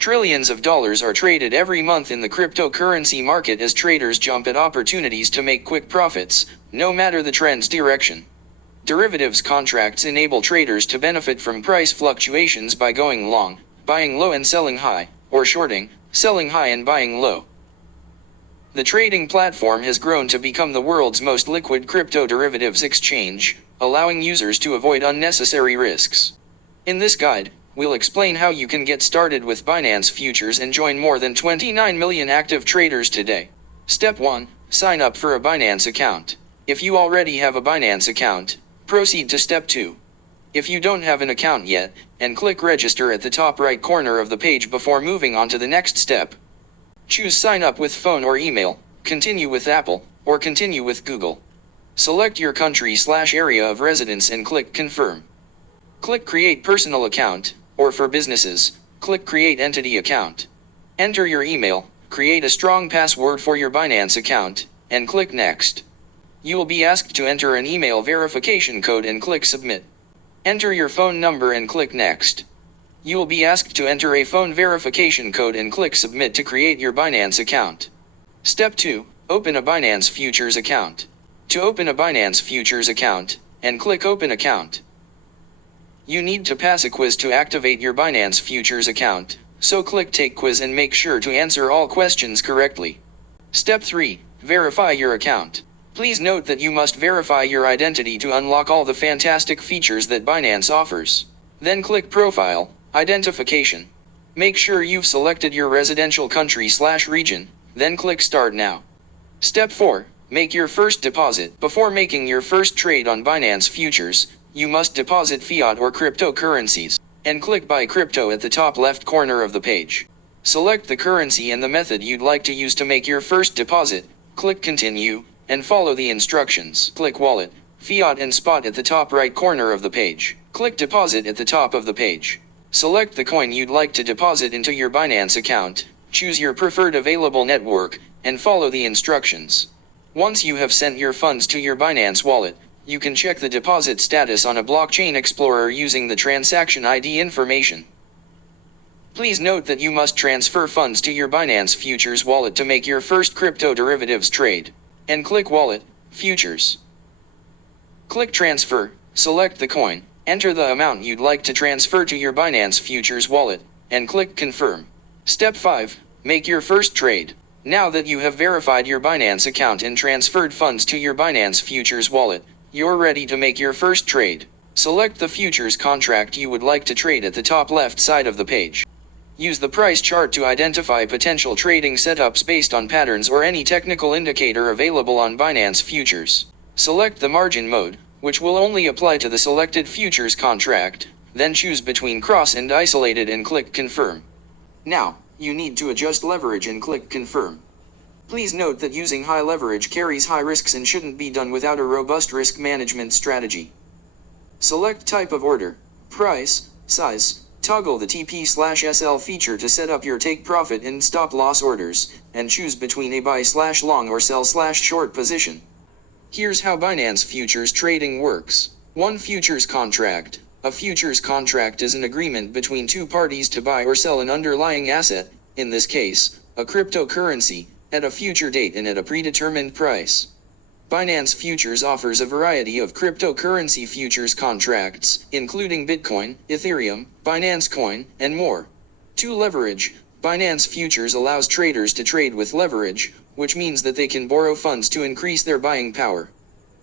Trillions of dollars are traded every month in the cryptocurrency market as traders jump at opportunities to make quick profits, no matter the trend's direction. Derivatives contracts enable traders to benefit from price fluctuations by going long, buying low and selling high, or shorting, selling high and buying low. The trading platform has grown to become the world's most liquid crypto derivatives exchange, allowing users to avoid unnecessary risks. In this guide, we'll explain how you can get started with Binance Futures and join more than 29 million active traders today. Step 1. Sign up for a Binance account. If you already have a Binance account, proceed to Step 2. If you don't have an account yet, and click Register at the top right corner of the page before moving on to the next step. Choose Sign up with phone or email, Continue with Apple, or Continue with Google. Select your country/area of residence and click Confirm. Click Create Personal Account, or for businesses, click Create Entity Account. Enter your email, create a strong password for your Binance account, and click Next. You will be asked to enter an email verification code and click Submit. Enter your phone number and click Next. You will be asked to enter a phone verification code and click Submit to create your Binance account. Step 2. Open a Binance Futures account. To open a Binance Futures account, and click Open Account. You need to pass a quiz to activate your Binance Futures account, so click Take Quiz and make sure to answer all questions correctly. Step 3. Verify your account. Please note that you must verify your identity to unlock all the fantastic features that Binance offers. Then click Profile, Identification. Make sure you've selected your residential country/region, then click Start Now. Step 4. Make your first deposit. Before making your first trade on Binance Futures, you must deposit fiat or cryptocurrencies, and click Buy Crypto at the top left corner of the page. Select the currency and the method you'd like to use to make your first deposit, click Continue, and follow the instructions. Click Wallet, Fiat and Spot at the top right corner of the page. Click Deposit at the top of the page. Select the coin you'd like to deposit into your Binance account, choose your preferred available network, and follow the instructions. Once you have sent your funds to your Binance wallet, you can check the deposit status on a blockchain explorer using the transaction ID information. Please note that you must transfer funds to your Binance Futures wallet to make your first crypto derivatives trade. And click Wallet, Futures. Click Transfer, select the coin, enter the amount you'd like to transfer to your Binance Futures wallet, and click Confirm. Step 5. Make your first trade. Now that you have verified your Binance account and transferred funds to your Binance Futures wallet, you're ready to make your first trade. Select the futures contract you would like to trade at the top left side of the page. Use the price chart to identify potential trading setups based on patterns or any technical indicator available on Binance Futures. Select the margin mode, which will only apply to the selected futures contract, then choose between cross and isolated and click Confirm. Now, you need to adjust leverage and click Confirm. Please note that using high leverage carries high risks and shouldn't be done without a robust risk management strategy. Select type of order, price, size, toggle the TP/SL feature to set up your take profit and stop loss orders, and choose between a buy/long or sell/short position. Here's how Binance Futures trading works. 1. Futures contract. A futures contract is an agreement between two parties to buy or sell an underlying asset, in this case, a cryptocurrency, at a future date and at a predetermined price. Binance Futures offers a variety of cryptocurrency futures contracts, including Bitcoin, Ethereum, Binance Coin, and more. 2. Leverage. Binance Futures allows traders to trade with leverage, which means that they can borrow funds to increase their buying power.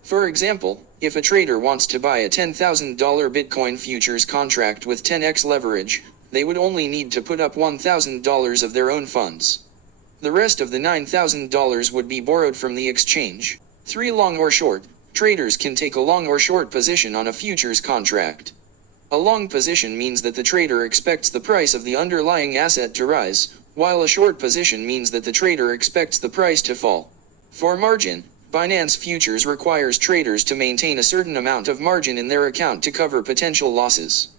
For example, if a trader wants to buy a $10,000 Bitcoin futures contract with 10x leverage, they would only need to put up $1,000 of their own funds. The rest of the $9,000 would be borrowed from the exchange. 3. Long or short. Traders can take a long or short position on a futures contract. A long position means that the trader expects the price of the underlying asset to rise, while a short position means that the trader expects the price to fall. For margin, Binance Futures requires traders to maintain a certain amount of margin in their account to cover potential losses.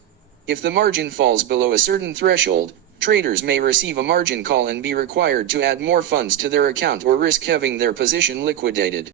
If the margin falls below a certain threshold, traders may receive a margin call and be required to add more funds to their account or risk having their position liquidated.